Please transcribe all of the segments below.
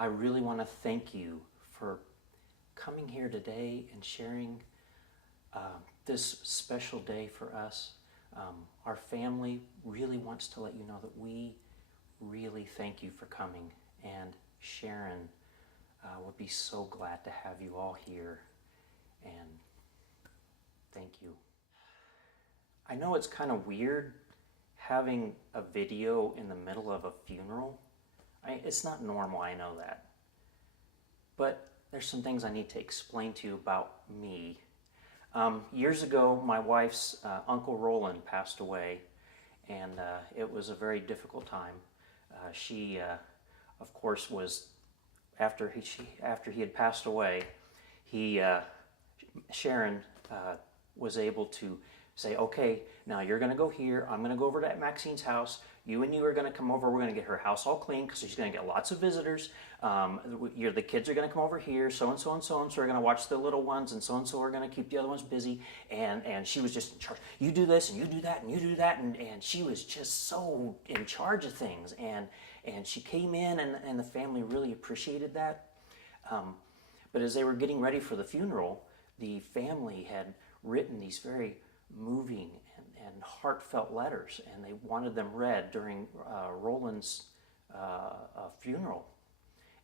I really want to thank you for coming here today and sharing this special day for us. Our family really wants to let you know that we really thank you for coming, and Sharon would be so glad to have you all here, and thank you. I know it's kind of weird having a video in the middle of a funeral. It's not normal, I know that. But there's some things I need to explain to you about me. Years ago, my wife's Uncle Roland passed away, and it was a very difficult time. She, of course, was, after he had passed away, Sharon was able to say, okay, now you're going to go here, I'm going to go over to Maxine's house, you and you are going to come over, we're going to get her house all clean because she's going to get lots of visitors, the kids are going to come over here, so-and-so and so-and-so are going to watch the little ones, and so-and-so are going to keep the other ones busy, and she was just in charge. You do this, and you do that, and you do that, and she was just so in charge of things, and she came in, and the family really appreciated that. But as they were getting ready for the funeral, the family had written these very moving and heartfelt letters, and they wanted them read during Roland's funeral.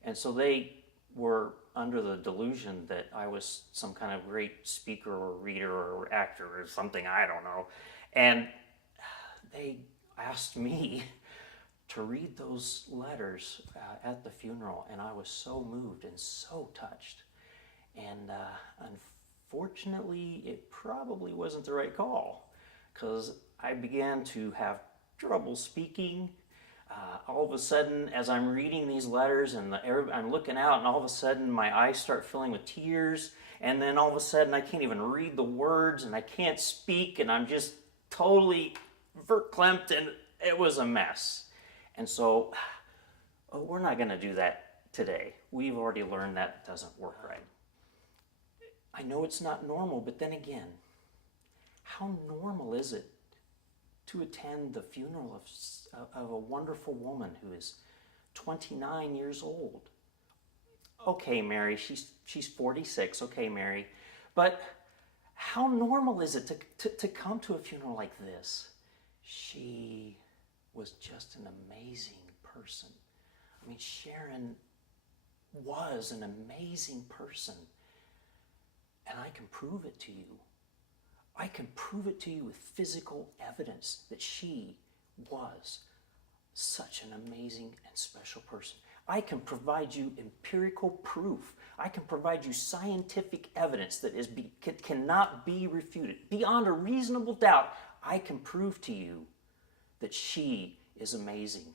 And so they were under the delusion that I was some kind of great speaker or reader or actor or something, I don't know. And they asked me to read those letters at the funeral, and I was so moved and so touched. And unfortunately, it probably wasn't the right call, because I began to have trouble speaking. All of a sudden, as I'm reading these letters and I'm looking out, and all of a sudden my eyes start filling with tears, and then all of a sudden I can't even read the words, and I can't speak, and I'm just totally verklempt, and it was a mess. And so, we're not going to do that today. We've already learned that doesn't work right. I know it's not normal, but then again, how normal is it to attend the funeral of a wonderful woman who is 29 years old? Okay, Mary, she's 46. Okay, Mary. But how normal is it to come to a funeral like this? She was just an amazing person. I mean, Sharon was an amazing person. And I can prove it to you. I can prove it to you with physical evidence that she was such an amazing and special person. I can provide you empirical proof. I can provide you scientific evidence that cannot be refuted. Beyond a reasonable doubt, I can prove to you that she is amazing.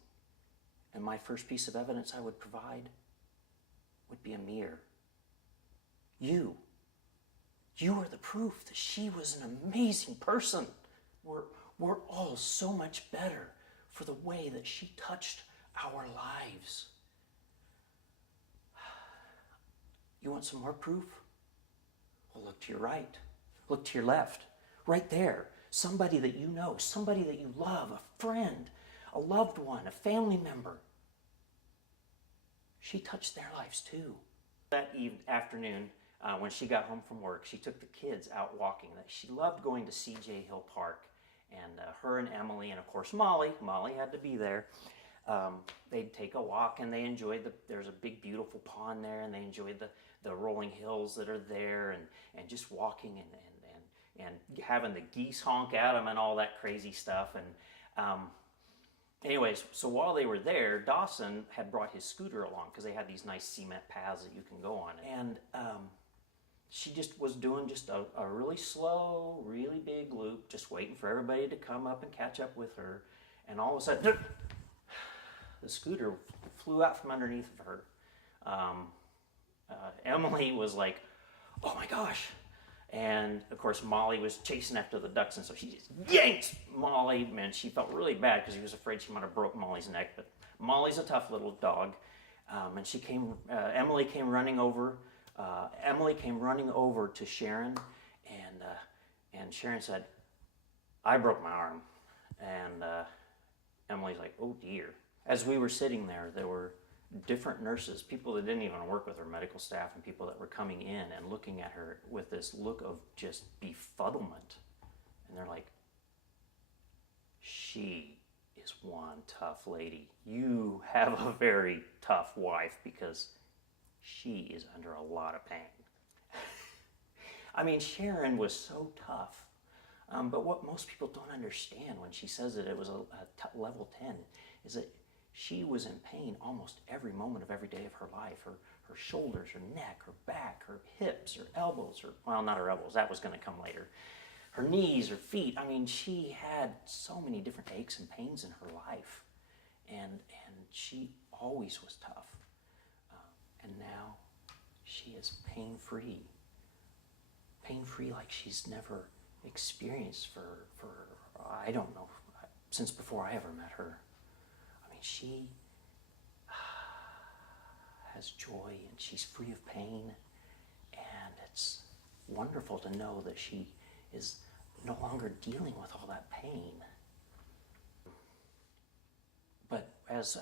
And my first piece of evidence I would provide would be a mirror. You are the proof that she was an amazing person. We're all so much better for the way that she touched our lives. You want some more proof? Well, look to your right. Look to your left. Right there. Somebody that you know, somebody that you love, a friend, a loved one, a family member. She touched their lives too. That afternoon, when she got home from work, she took the kids out walking. She loved going to C.J. Hill Park, and her and Emily, and of course Molly had to be there. They'd take a walk, and they enjoyed there's a big beautiful pond there, and they enjoyed the rolling hills that are there, and just walking and having the geese honk at them and all that crazy stuff. And anyways, so while they were there, Dawson had brought his scooter along because they had these nice cement paths that you can go on. And she just was doing just a really slow, really big loop, just waiting for everybody to come up and catch up with her. And all of a sudden, the scooter flew out from underneath of her. Emily was like, oh my gosh. And of course, Molly was chasing after the ducks, and so she just yanked Molly. Man, she felt really bad because she was afraid she might have broke Molly's neck. But Molly's a tough little dog, and Emily came running over. Emily came running over to Sharon, and Sharon said, "I broke my arm." And Emily's like, "Oh dear." As we were sitting there, there were different nurses, people that didn't even work with her, medical staff, and people that were coming in and looking at her with this look of just befuddlement. And they're like, she is one tough lady. You have a very tough wife because she is under a lot of pain. I mean, Sharon was so tough. But what most people don't understand when she says that it was a level 10 is that she was in pain almost every moment of every day of her life. Her shoulders, her neck, her back, her hips, her elbows, well, not her elbows, that was going to come later. Her knees, her feet. I mean, she had so many different aches and pains in her life. And she always was tough. And now she is pain-free. Pain-free like she's never experienced for I don't know, since before I ever met her. I mean, she has joy and she's free of pain, and it's wonderful to know that she is no longer dealing with all that pain. But as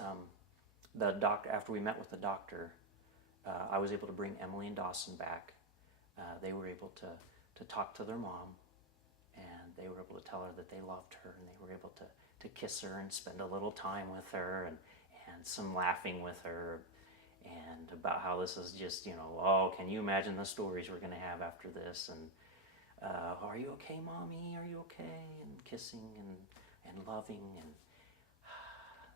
after we met with the doctor, I was able to bring Emily and Dawson back. They were able to talk to their mom, and they were able to tell her that they loved her, and they were able to kiss her and spend a little time with her, and some laughing with her, and about how this is just, oh, can you imagine the stories we're going to have after this, and are you okay, Mommy? Are you okay? And kissing and loving, and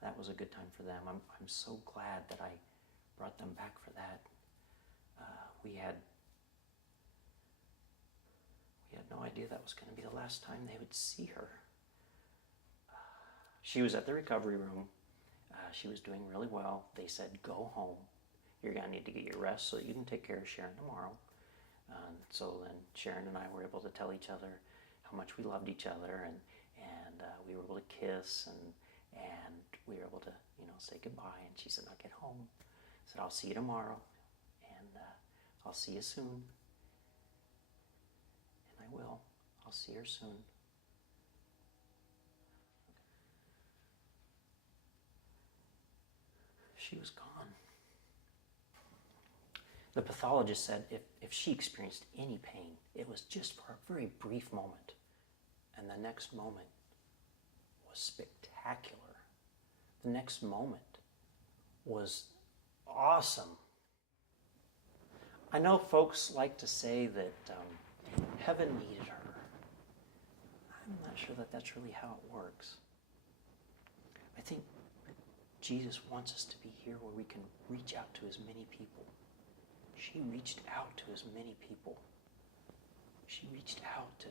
that was a good time for them. I'm so glad that I brought them back for that. We had no idea that was going to be the last time they would see her. She was at the recovery room. She was doing really well. They said, go home. You're going to need to get your rest so that you can take care of Sharon tomorrow. So then Sharon and I were able to tell each other how much we loved each other, and we were able to kiss, and we were able to say goodbye. And she said, now get home. I said, I'll see you tomorrow, and I'll see you soon. And I will. I'll see her soon. She was gone. The pathologist said if she experienced any pain, it was just for a very brief moment. And the next moment was spectacular. The next moment was awesome. I know folks like to say that heaven needed her. I'm not sure that that's really how it works. I think Jesus wants us to be here where we can reach out to as many people. She reached out to as many people. She reached out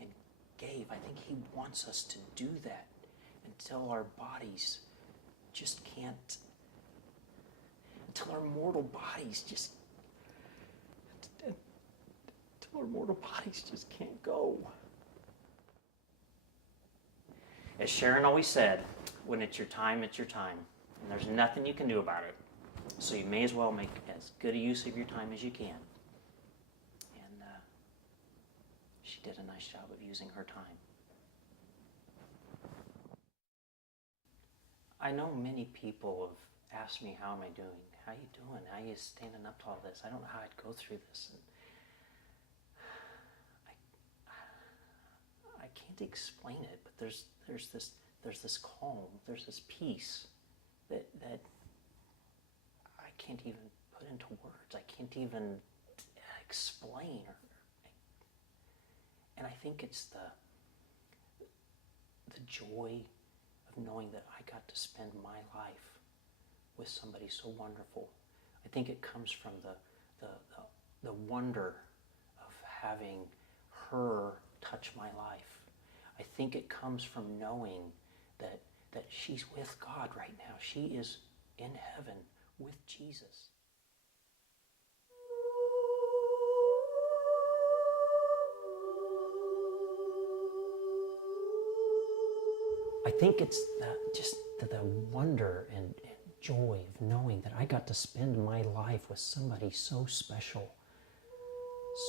and gave. I think he wants us to do that until our bodies just can't, until our mortal bodies just can't go. As Sharon always said, when it's your time, it's your time. And there's nothing you can do about it. So you may as well make as good a use of your time as you can. And she did a nice job of using her time. I know many people have asked me, how am I doing? How you doing? How you standing up to all this? I don't know how I'd go through this. And I can't explain it, but there's this calm, there's this peace that I can't even put into words. I can't even explain. And I think it's the joy of knowing that I got to spend my life with somebody so wonderful. I think it comes from the wonder of having her touch my life. I think it comes from knowing that she's with God right now. She is in heaven with Jesus. I think it's just the wonder and joy of knowing that I got to spend my life with somebody so special,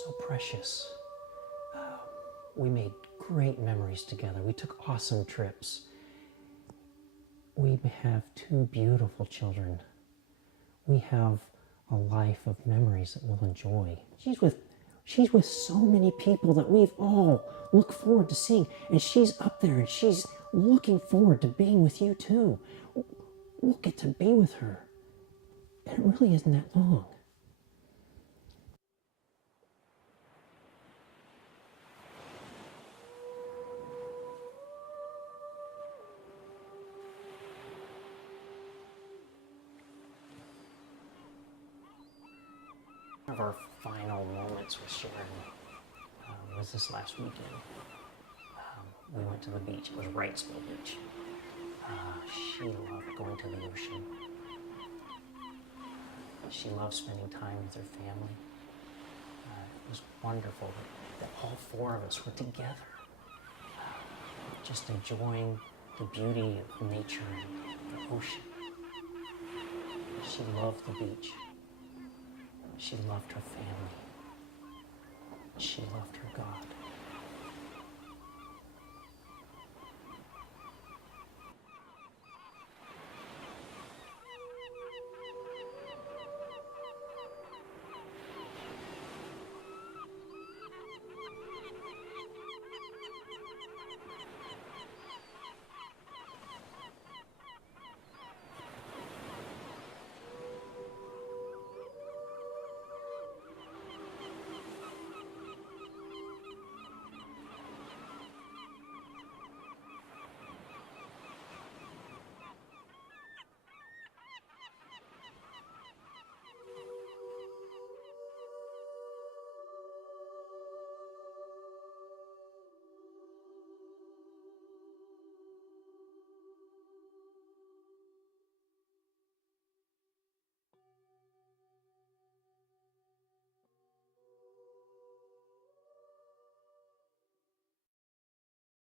so precious. We made great memories together. We took awesome trips. We have 2 beautiful children. we have a life of memories that we'll enjoy. She's with so many people that we've all looked forward to seeing, and she's up there and she's looking forward to being with you too. We'll get to be with her, and it really isn't that long. One of our final moments with Sharon was this last weekend. We went to the beach. It was Wrightsville Beach. She loved going to the ocean. She loved spending time with her family. It was wonderful that all four of us were together, just enjoying the beauty of nature and the ocean. She loved the beach. She loved her family. She loved her God.